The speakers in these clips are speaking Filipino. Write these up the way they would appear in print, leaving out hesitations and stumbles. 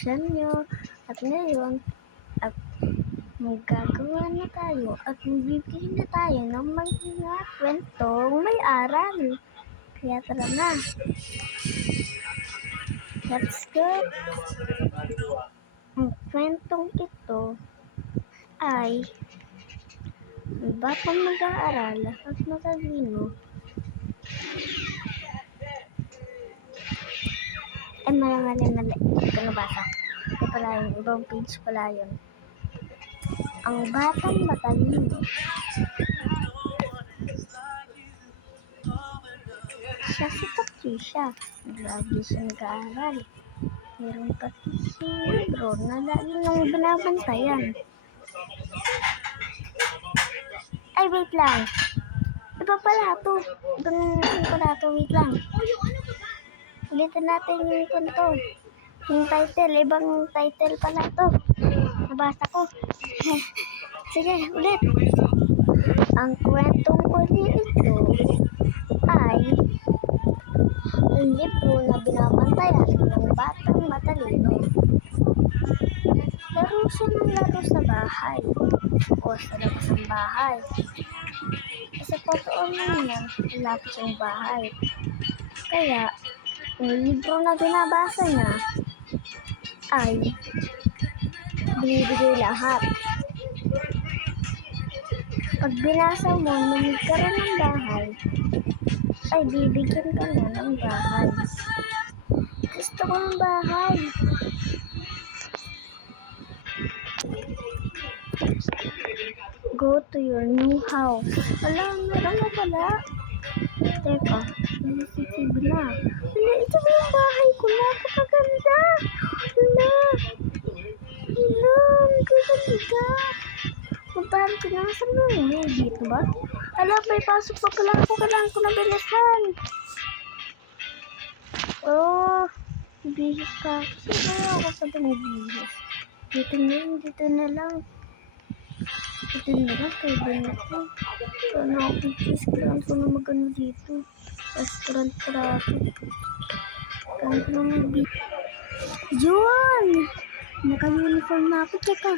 binuksan nyo. At ngayon, at magagawa na tayo at magbibigay na tayo ng mga kwentong may aral. Kaya tara na. Let's go. Ang kwentong ito ay may batang mag-aaral at matalino. Mali. Hindi ko nabasa. Ito pala yun. Ibang page pala yun. Ang batang matalino. Siya si Patricia. Lagi siya nag-aaral. Meron pati si libro na lagi nang binabantayan. Ay, wait lang. Iba pala to. Wait lang. Ulitin natin yung kwento. Yung title, ibang title pala to. Nabasa ko. Sige, ulit. Ang kwentong uli ito ay ang libro na binabantayan ng batang matalino. Laro siya ng laro sa bahay o sa labas ng bahay. Sa totoo naman, wala siyang bahay. Kaya, yung libro na binabasa niya ay binibigay lahat. Pag binasa mo na magkaroon ng bahay, ay bibigyan ka na ng bahay. Gusto ko ng bahay. Go to your new house. Meron na pala. Teka, CCTV na. Ito ba yung bahay ko? Napakaganda. Ang ganda. Puntahan ko na. Saan mo yun? Dito ba? May pasok pa pala ako. Kailangan ko na bilisan. Bihis ka. Kasi kaya ako sa bihis. Dito na lang. Kaya ganito. Sana ako pipis. Kailangan ko na magano dito. Restaurant traffic. Kailangan ko na mag-bihis. Yun! Naka-uniform na ako. Tsaka.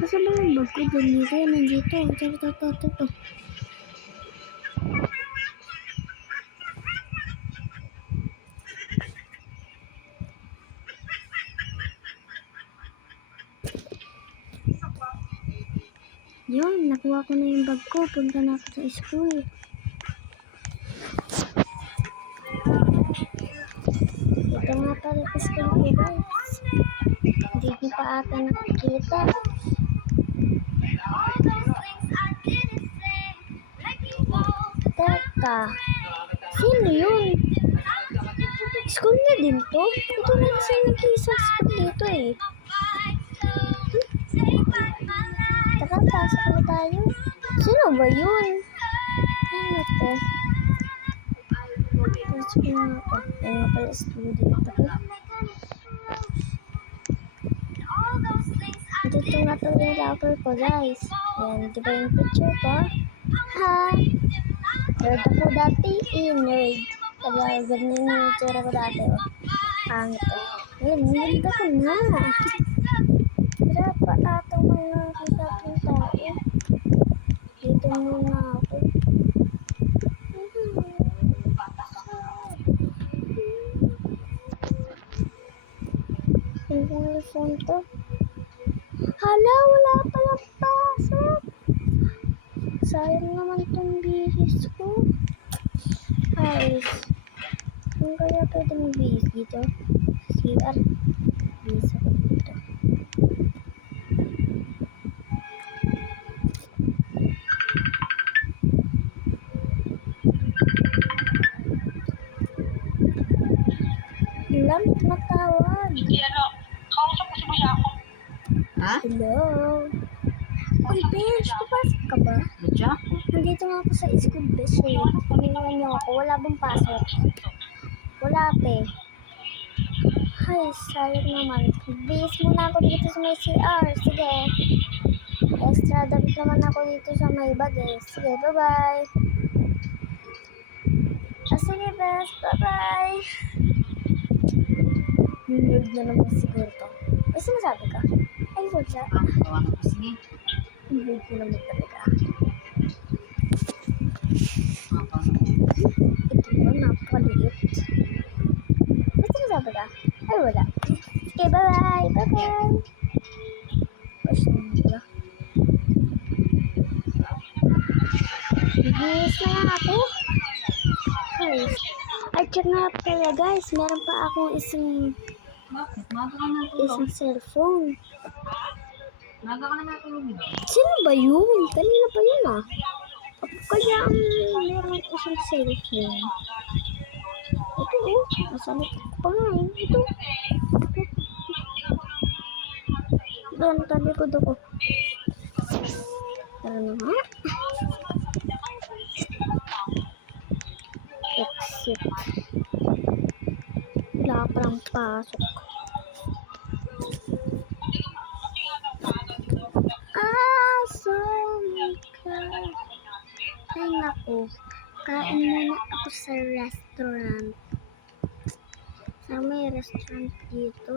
Masa ba yung bag ko? Ganito. Nandito. Ito. Yun, nakuha ko na yung bag ko. Punta na ako sa school. Ito nga pala yung school ko, guys. Hindi ko pa ata nakikita. Teka. Sino yun? School niya din to? Ito na kasi nag-iisa school dito eh. Tara, pasok na tayo. Sino ba yun? Ano to? Pasok na ako. Ano nga pala student ako. Dito nga pala yung locker ko, guys. Ayan, di ba yung picture ko? Ha? Nerd ako dati nerd. Kaya ganyan yung itsura ko dati, Pangit Ngayon, nerd ako na. Kaya pa ata mga kasapang tao. Dito muna ako. Ang phone to. Hala, wala palang pasok. Sayang naman tong bihis ko. Guys, kung kaya pwede mag-bihis dito. CR. Bihis ako dito. Lamit matawag. Kausap ko si Buyako. Ha? Hello. Uy, Bench, papasok ka ba? Buyako? Nandito nga ako sa school, Bench. Panginoon niyo ako. Wala bang pasok? Wala, pe. Ay, sayang naman. Bihis muna ako dito sa may CR. Sige. Extra damit naman ako dito sa may bag eh. Sige, bye-bye. Sige, best. Bye-bye. Nerd na naman siguro to. May sinasabi ka? Ay, wala. Gawa ng kusini. Nerd ko naman talaga. Ito ba, napakaliit. May sinasabi ka? Ay, wala. Okay, bye-bye. Bye-bye. Push na nila. Bigis na nga ako. Guys. Ay, check nga pala guys. Meron pa akong isang Bakit? Maga ka natulog. cellphone. Maga ka na natulog. Sino ba yun? Kanina pa yun ah. Kaya ang meron isang cellphone. Ito oh. Nasanit ko nga eh. Ito. Doon, talikod ako. Tara na nga. Exit. Wala pa lang pasok. Sorry ka. Ay naku. Kain muna ako sa restaurant. Sa may restaurant dito.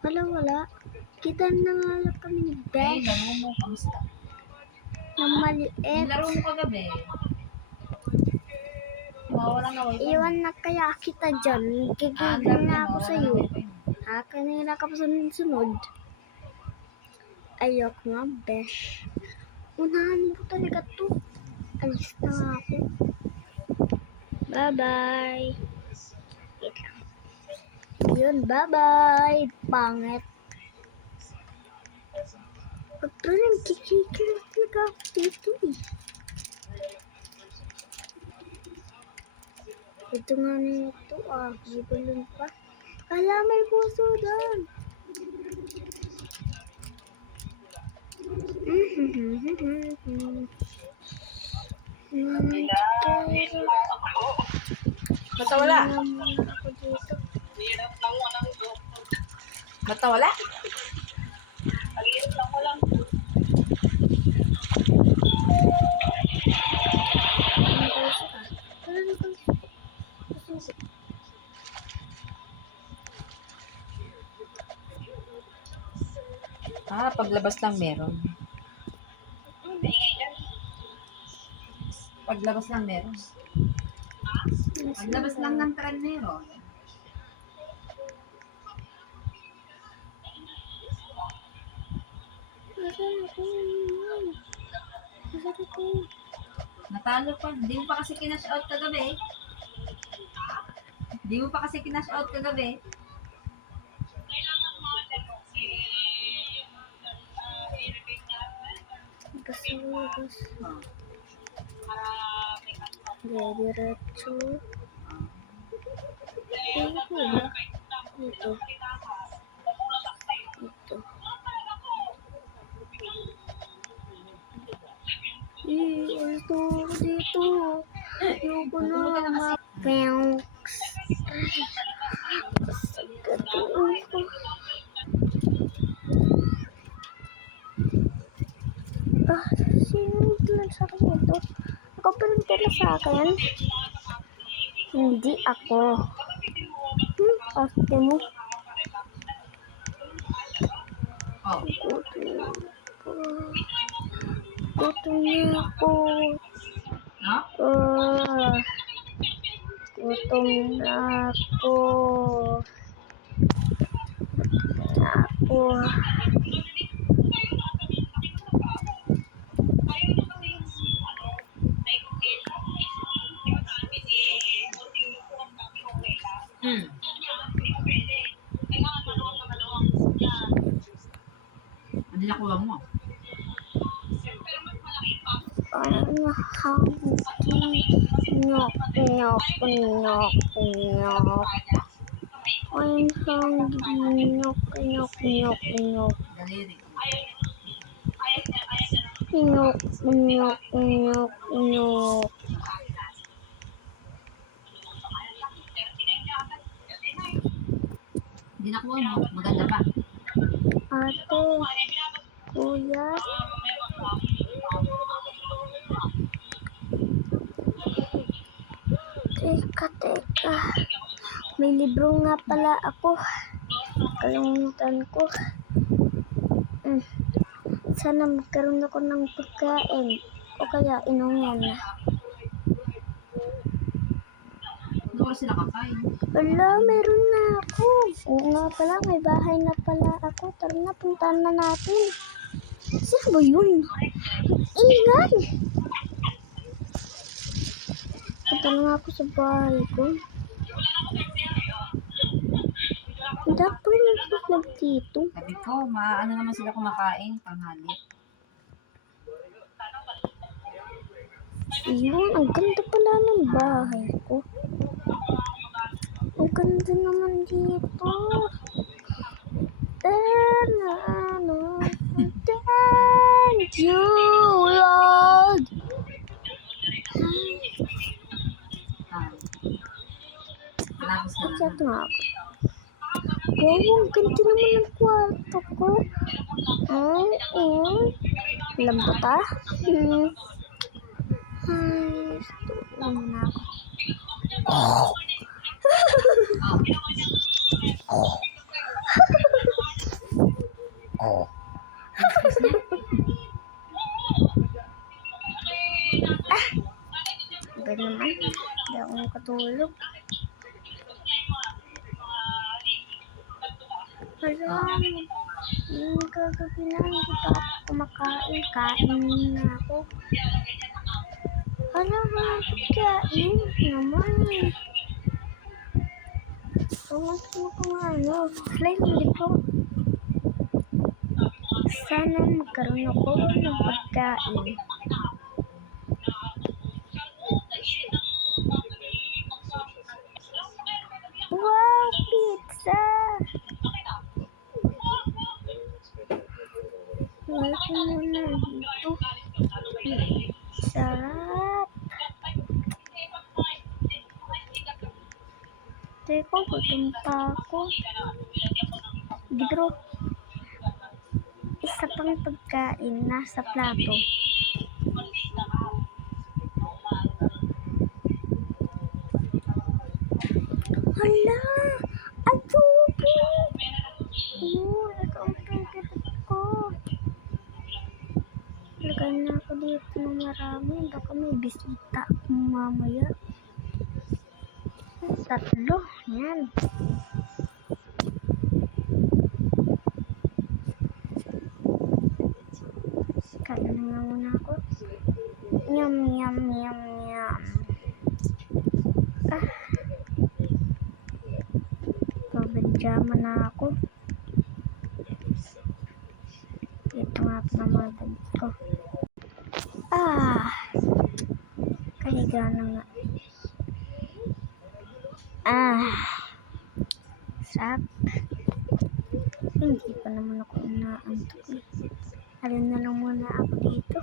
Wala. Kita na nga lang kami ni Eh, Besh laro mo. Kamusta? na maliit. Laro mo kagabi. Mawala na wifi. Iwan na kaya kita dyan. Gigigil na ako sa'yo. Ha? Kanina ka pa sunod. Ayoko nga, Besh. Unahan mo talaga to. Alis na nga ako. Bye-bye. Wait lang. Yun, bye-bye. Pangit. Pag pa lang, kikikil talaga ako dito eh. Ito nga na ito ah. Gibalon pa. Kala may puso doon. Basta wala. Ako dito. Basta wala. Paglabas lang meron. Paglabas lang meron. Paglabas lang ng tren meron. Natalo pa. Di mo pa kasi kinash out kagabi. Kasus. Diretso. Ano ko ba? Ito. Ito dito. Ayoko na. Thanks. Sagatuan ko. Sino yung sa akin ito? Ako pa rin tira sa akin? Hindi ako. Ate mo. Oh. Gutom na ako. No? Gutom na ako. Ano nakuha mo? Nyok. I'm hungry. Nyok. Daliri. Nyok. Hindi nakuha mo. Maganda pa. Ate, kuya. Teka. May libro nga pala ako. Nakalimutan ko. Sana magkaroon ako ng pagkain o kaya inumin. Hindi ko sila kakain. Wala, meron na ako. Oo nga pala, may bahay na pala ako. Tara na, puntahan na natin. Saan ba yun? Ingay! Punta na nga ako sa bahay ko. Hindi ako nagsusunod dito. Sabi ko, ano naman sila kumakain, panghali. Yun, ang ganda pala ng bahay ko. Ang ganda naman dito. Thank you, Lord. Tapos na Chat nga ako. Wow, ang ganda naman ng kwarto ko. Alam ba ta? Gusto na ako. Iba naman. Hindi ako nakatulog. Wala. Kagabi na hindi pa ako kumakain. Kain na ako. Ano ba? Kain naman. Pumunta mo kung ano. Slide mo dito. Sana magkaroon ako ng pagkain. Wow, pizza! Wala ko muna dito. Sarap! Teka, gutom pa ako. Bigro. Isa pang pagkain nasa plato. Hala! Adobo! Ito ang favorite ko. Lagay na ako dito ng marami. Baka may bisita mamaya. Tatlo. Yan. Kain na nga muna ako. Yum, yum, yum, yum. Pabidjama na ako. Ito nga po naman ko. Kahiga na nga. Sarap. Hindi pa naman ako inaantok eh. Alin na lang muna ako dito.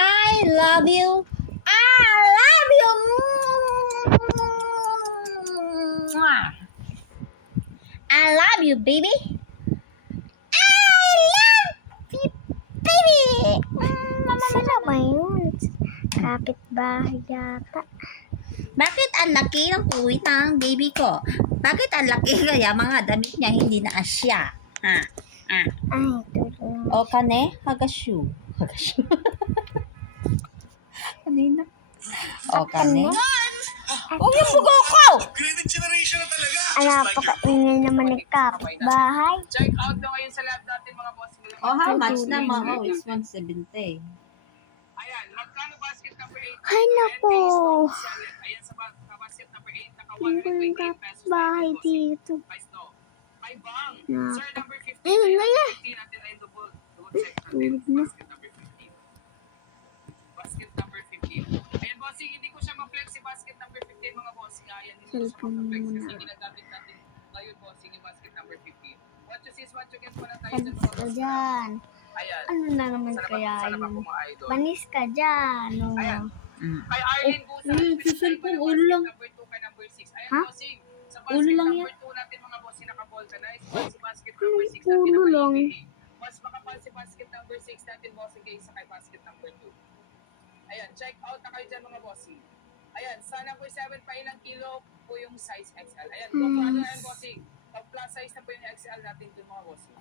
I love you. I love you. I love you, baby. I love you, baby. Sino ba yun? Kapit Bahay yata. Bakit ang laki ng puwit ng baby ko? Bakit ang laki kaya mga damit niya hindi na asya? Ha? Ay, tulong. O kane? Hagashu. Hagashu. Kanina. O kane? O yung bugo ko! Upgraded generation na talaga. Napakaingay naman ng kapitbahay. Check out na ngayon sa lab natin mga boss. Oh, how much na mga? Oh, it's 170. Ayan, magkano basket number 8? Ay, naku. Ayan sa basket number 8, naka Ang 128 pesos. bahay dito. Guys, no. Ay, bang. Nako. Sir, number 15. Ayun na yan. 15 natin ay double check natin. Tulog na. Basket number 15. Basket number 15. Ayan, bossing, hindi ko siya ma-flex si basket number 15, mga bossing. Ayan, hindi ko siya Cellphone ma-flex muna. kasi ginagamit natin ngayon, bossing, yung basket number 15. What you see is what you get. Wala tayo Panis dyan, mga ka bossing. dyan. Ayan. Ano na naman Sana kaya ba po yun? mga idol? Panis ka dyan. Oh. Ayan. Mm. Kay Arlene Busa. sa cellphone, ulo lang. Number 2 kay number 6. Ayan, Ha? bossing. Sa Ulo basket lang number 2 natin mga bossing naka-vulcanize. Si basket number Anong 6 natin ulo lang? naka-EVA. Mas makapal si basket number 6 natin bossing kaysa kay basket number 2. Ayan, check out na kayo dyan mga bossing. Ayan, sa number 7 pa ilang kilo po yung size XL. Ayan, kung ano na yan bossing. Pag plus size na po yung XL natin dun mga bossing.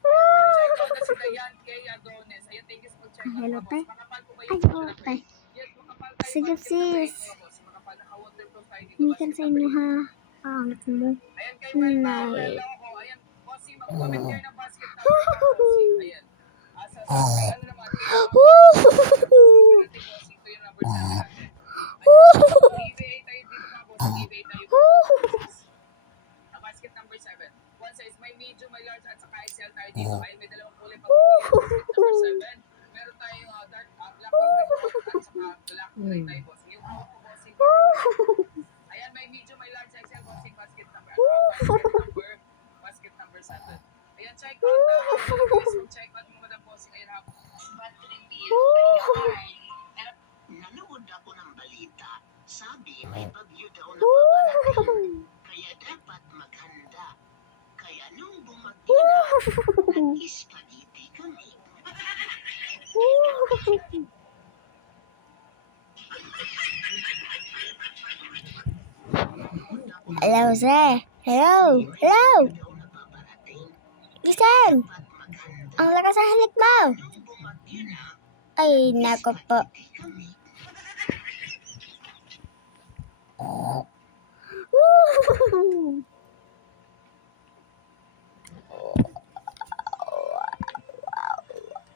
Check out na si Dayan K. Adonis. Ayan, thank you sa pag-check out Hello, mga tay. boss. Makapal po ba Ay, yung okay. Yes, makapal tayo. Sige, basket number sis. 8 mga boss. Makapal, naka-waterproof tayo dito. Hindi ka basket sa number inyo 8. ha. Pangit mo. Ayan kay Brenda, Nay. Brenda ako. Ayan, bossing, mag-comment kayo ng basket number ng bossing. Ayan. Asa, kay ano naman, natin bossing, ito yung number 7 natin. EVA tayo dito mga bossing, EVA tayo. Basket number 7. One size, may medium, may large, at saka XL tayo dito. Ay, may dalawang kulay pag basket number 7. Meron tayong dark, black, at saka black kulay tayo bossing. Yung out ko bossing. Ayan, may medium, may large, XL bossing, basket number. Basket number 7. Ayan, check out na. Check out mo madam bossing. Ayan, ha. Nanood ako ng balita. Sabi may bagyo daw na paparating. Kaya dapat maghanda. Kaya nung bumagyo na, nag-spaghetti kami. Hello, sir. Hello. Hello. Daw na paparating. Listen. Dapat maghanda. Ang lakas sa halik mo. Nung bumagyo na, Ay, nako po. spaghetti kami.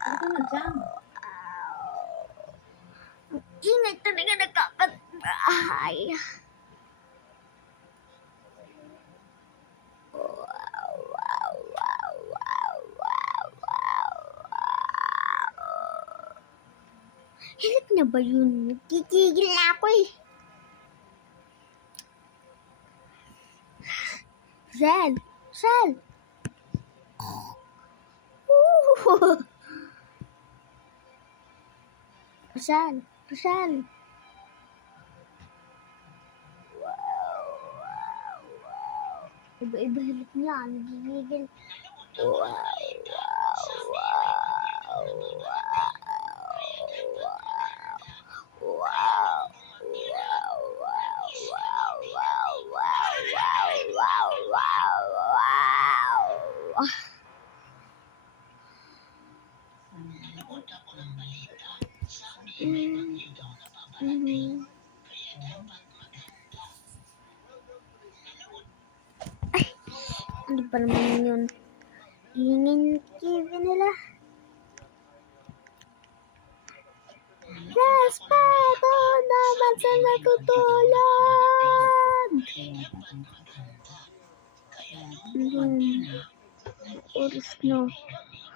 Ano na dyan? Ingay talaga nagkakatbahay. Hilik na ba yun? Kikigil na ako eh. Zen! Zen! Zen! Zen! Iba-iba hilik niya. Nagigigil. Nanood ako ng balita. Sabi may bagyo daw na paparating. Kaya dapat maghanda. Ano ba naman yun? Hingin TV nila. Respeto naman sa natutulog! Oras na.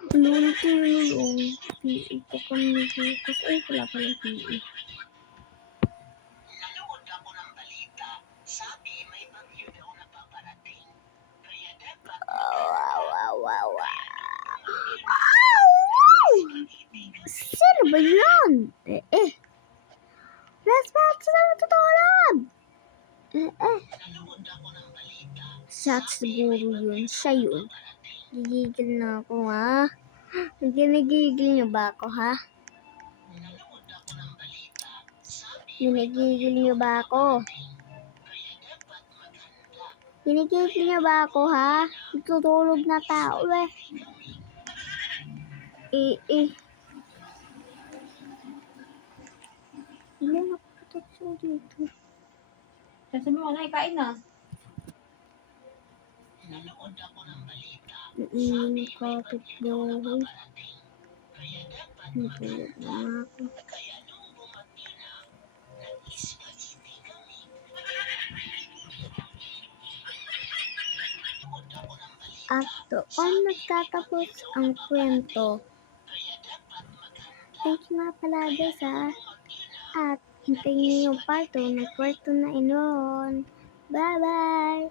Ano na tinulong? PE ko kami bukas. Ay, wala pala PE. Nanood ako ng balita. Sabi may bagyo daw na paparating. Kaya dapat Sino ba yun? Respeto sa natutulog! nanood ako ng balita. Shot siguro yun. Siya yun. Gigigil na ako ha. Nagigigil niyo ba ako ha? Nanood ako ng balita. Ginigigil niyo ba ako? Ginigigil niyo ba ako, ha? Tutulog na tao, eh. Hindi nakaproteksyon dito. Sabi mo na, ikain na. Kapit bahay. Natulog na ako. At doon nagtatapos ang kwento. Thank you nga pala guys, ha. At hintayin niyo yung part 2 ng kwento na inon. Bye-bye!